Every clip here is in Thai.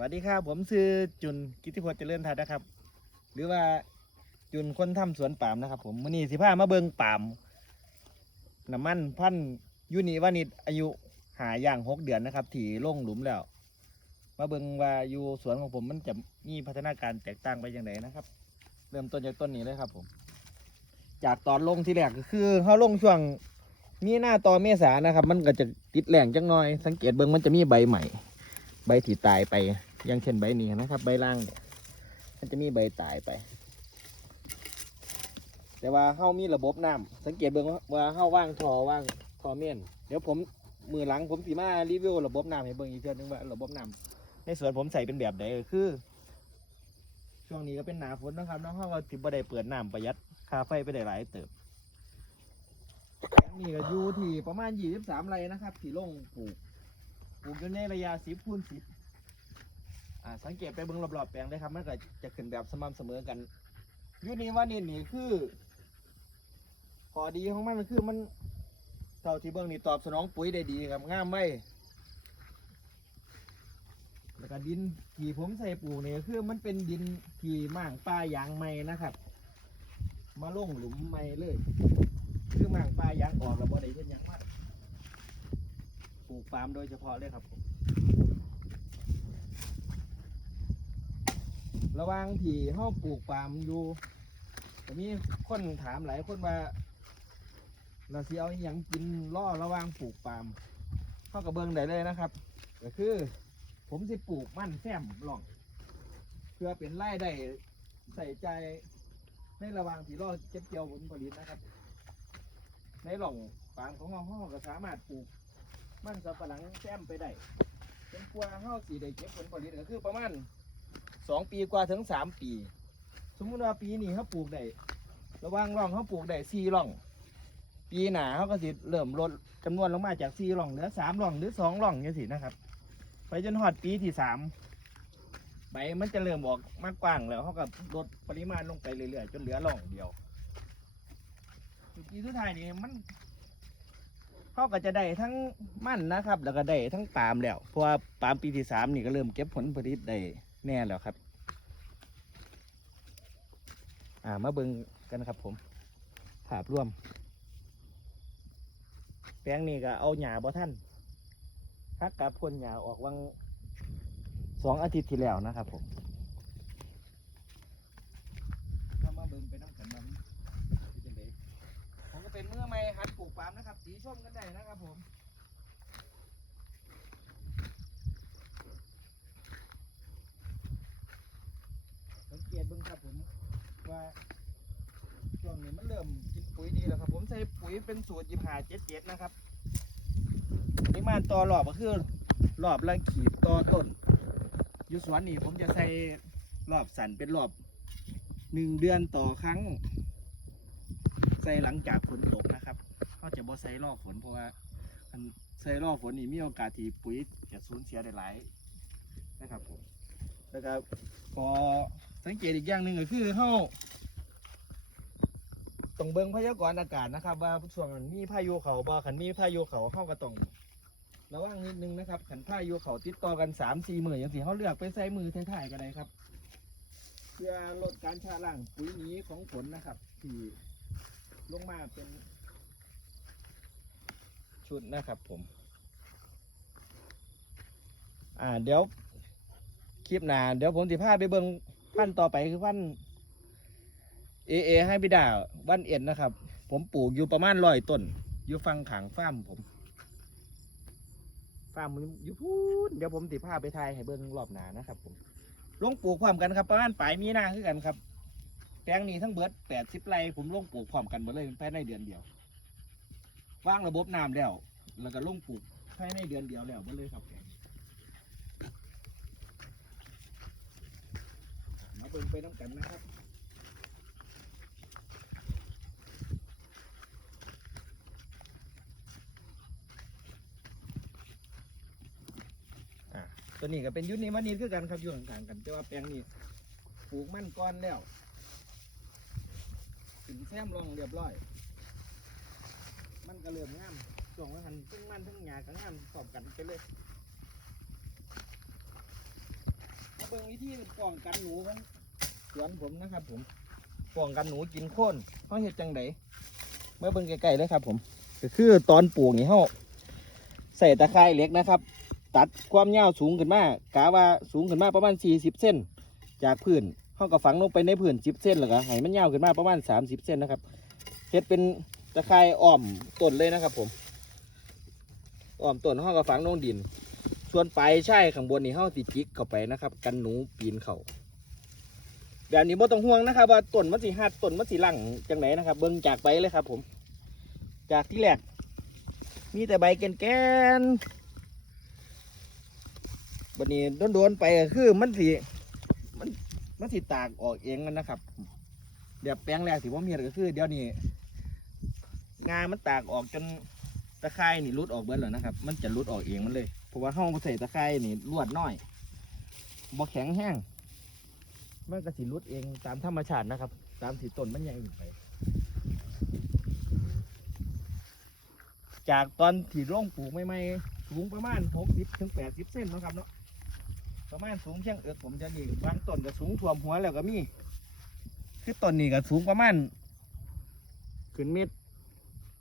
วัสดีครับ ผมชื่อจุนกิติพจน์เจริญทัศน์นะครับ หรือว่าจุนคนทำสวนปาล์มนะครับ ผมมื่อนี้สิพามาเบิงปาล์มน้ำมันพันธุ์ยูนิวานิดอายุหาอย่างหกเดือนนะครับที่ลงหลุมแล้ว มาเบิงว่าอยู่สวนของผมมันจะมีพัฒนาการแตกต่างไปอย่างไรนะครับ เริ่มต้นจากต้นนี้เลยครับผม จากตอนลงที่แรกก็คือเขาลงช่วงมีหน้าตอเมษานะครับ มันก็จะติดแหล่งจังหน่อย สังเกตเบิงมันจะมีใบใหม่ ใบที่ตายไป อย่างเช่นใบนี้นะครับ ใบล่างเนี่ยมันจะมีใบตายไป แต่ว่าเฮามีระบบน้ำสังเกตเบิ่งว่าว่าเฮาว่างท่อว่างท่อเมียนเดี๋ยวผมมือหลังผมสิมารีวิวระบบน้ำให้เบิ่งอีกเทื่อนึงว่าระบบน้ำในสวนผมใส่เป็นแบบใดคือ ช่วงนี้ก็เป็นหนาฝนนะครับน้องเฮาก็สิบ่ได้เปิดน้ำประหยัดค่าไฟไปได้หลายเติบนี่ก็อยู่ที่ประมาณ23ไร่นะครับที่ลงปลูกปลูกอยู่ในระยะสิบคูณสิบ อ่าสังเกตไปเบิ่งรอบๆแปลงได้ครับมันก็จะขึ้นแบบสม่ำเสมอกันอยูนี่ว่านี่นี่คือพอดีของมันคือมันเท่าที่เบิ่งนี่ตอบสนองปุ๋ยได้ดีครับงามไว้แล้วก็ดินที่ผมใส่ปลูกนี่ก็คือมันเป็นดินที่ม่างปลายางใหม่นะครับ มาลงหลุมใหม่เลย คือม่างปลายางออกแล้วบ่ได้เฮ็ดหยังมากปลูกปาล์มโดยเฉพาะเลยครับผม ระหว่างที่เฮาปลูกปาล์มอยู่จะมีคนถามหลายคนว่า เราสิเอาอหยังกินล่อระหว่างปลูกปาล์มเข้ากับเบิงได้เลยนะครับ ก็คือ ผมสิปลูกมั่นแซมหล่อง เพื่อเป็นไรายได้ใส่ใจในระหว่างที่รอเก็บเกี่ยวผลผลิตนะครับ ในหล่องปาล์มของเราเราก็สามารถปลูกมันสับปะหลังแซมไปได้จนกว่าเฮาสีได้เก็บผลผลิตก็คือประมาณ สองปีกว่าถึงสามปี สมมติว่าปีนี้เขาปลูกได้ระว่างร่องเขาปลูกได้สี่ร่อง ปีหนาเขาก็สิเริ่มลดจำนวนลงมาจากสี่ร่องเหลือสามร่องหรือสองร่องนี่สินะครับ ไปจนหอดปีที่สามใบมันจะเริ่มออกมากกว้างแล้วเขาก็ลดปริมาณลงไปเรื่อยๆจนเหลือร่องเดียวปีสุดท้ายนี่มันเขาก็จะได้ทั้งมันนะครับ แล้วก็ได้ทั้งปาล์มแล้วเพราะว่าปาล์มปีที่สามนี่ก็เริ่มเก็บผลผลิตได้ แน่แล้วครับ อ่ามาเบิ่งกันครับผมภาพรวม แปลงนี้ก็เอาหญ้าบ่ท่านฮักกับพ่นหญ้าออกวังสองอาทิตย์ที่แล้วนะครับผมก็มาเบิ่งไปน้ำกันมันเป็นจังไดผมก็เป็นเมื่อใหม่หัดปลูกปาล์มนะครับ สีชมกันได้นะครับผม สังเกตเบิ่งครับผมว่า ช่วงนี้มันเริ่มกินปุ๋ยดีแล้วครับ ผมใส่ปุ๋ยเป็นสูตรยิบหาเจ็ดเจ็ดนะครับปริมาณต่อรอบก็คือรอบละขีดต่อต้นอยู่สวนนี่ผมจะใส่รอบสันเป็นรอบหนึ่งเดือนต่อครั้ง ใส่หลังจากฝนตกนะครับเขาจะบ่ใส่รอบฝนเพราะว่าอันใส่รอบฝนนี่มีโอกาสที่ปุ๋ยจะสูญเสียได้หลายนะครับผม แล้วก็พอสังเกตอีกอย่างหนึ่งก็คือเขาต้องเบิ่งพยากรณ์อากาศนะครับ ว่าช่วงนั้นมีพายุเขาบ่ขันมีพายุเขาเขาก็ต้องระวังนิดนึงนะครับขันพายุเขาติดต่อกันสามสี่มืออย่างสี่เขาเลือกไปใส่มือท้ายๆก็ได้ครับ เพื่อลดการชะล้างปุ๋ยหนี้ของฝนนะครับที่ลงมาเป็น ชุดนะครับผม อ่าเดี๋ยว คลิปหน้าเดี๋ยวผมสิพาไปเบิ่งพันธุ์ต่อไปคือพันเอเอให้พี่ดาวันเอ็ดนะครับ ผมปลูกอยู่ประมาณร้อยต้น อยู่ฟังขางฟาร์มผมฟาร์มอยู่พูนเดี๋ยวผมสิพาไปถ่ายให้เบิ่งรอบหนานะครับผมลงปลูกพร้อมกันครับประมาณปลายมีนาคือกันครับ แปลงนี้ทั้งเบิร์ดแปดสิบไร่ผมลงปลูกพร้อมกันหมดเลยภายในเดือนเดียววางระบบน้ำแล้ว แล้วก็ลงปลูกภายในเดือนเดียวแล้วหมดเลยครับแปลงมา เบิ่งไปน้ำกันนะครับอ่าตัวนี้ก็เป็นยุคนี้วันนี้คือกันครับอยู่ห่างๆกันแต่ว่าแปลงนี้ปลูกมันก้อนแล้วถึงแซมลงเรียบร้อย มันก็เริ่มงามช่วงว่าหันทั้งมันทั้งหยาก็งามสอบกันไปเลยเบิ่งวิธีป้องกันหนูของ สวนผมนะครับ ผมป้องกันหนูกินโค่นเขาเฮ็ดจังไดเมาเบิ่งใกล้ๆเลยครับ ผมก็คือตอนปลูกนี่เฮาใส่ตะไคร้เล็กนะครับ ตัดความยาวสูงขึ้นมากะว่าสูงขึ้นมาประมาณ 40 เส้น จากพื้นเฮาก็ฝังลงไปในพื้น10เส้นแล้วก็ให้มันยาวขึ้นมาประมาณ 30 เส้นนะครับเฮ็ดเป็นตะไคร้อ้อมต้นเลยนะครับ ผมอ้อมต้นเฮาก็ฝังลงดิน ส่วนปลายใช่ข้างบนนี่เฮาติจิกเข้าไปนะครับ กันหนูปีนเข้า แบบนี้บ่ต้องห่วงนะครับว่าต้นมันสิหัดต้นมันสิหลังจังไหนนะครับ เบิ่งจากไปเลยครับ ผม จากที่แรกมีแต่ใบแกนๆบัดนี้โดนๆไปคือมันสิมันมันสิตากออกเองมันนะครับเดี๋ยวแปลงแรกที่ผมเห็นก็คือ เดี๋ยวนี้งามันตากออกจนตะไคร่นี่รุดออกเบิดแล้วนะครับ มันจะรุดออกเองมันเลยเพราะว่าห้องใส่ตะไคร่นี่ลวดน้อยบ่แข็งแห้ง มันก็สิรุดเองตามธรรมชาตินะครับ ตามสีต้นมันใหญ่ขึ้นไป จากตอนที่ร่องปลูกใหม่ๆสูงประมาณหกสิบถึงแปดสิบเซนนะครับเนาะประมาณสูงเพียงเอิกผมจะนี่บางต้นก็สูงท่วมหัวแล้วก็มีคือต้นนี้ก็สูงประมาณขึ้นเมตร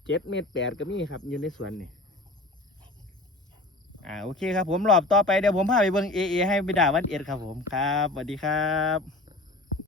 เจ็ดเมตรแปดก็มีครับอยู่ในสวนนี่ อ่าโอเคครับผมรอบต่อไปเดี๋ยวผมพาไปเบิ้งเอเอให้ไปด่าวันเอ็ดครับผมครับสวัสดีครับ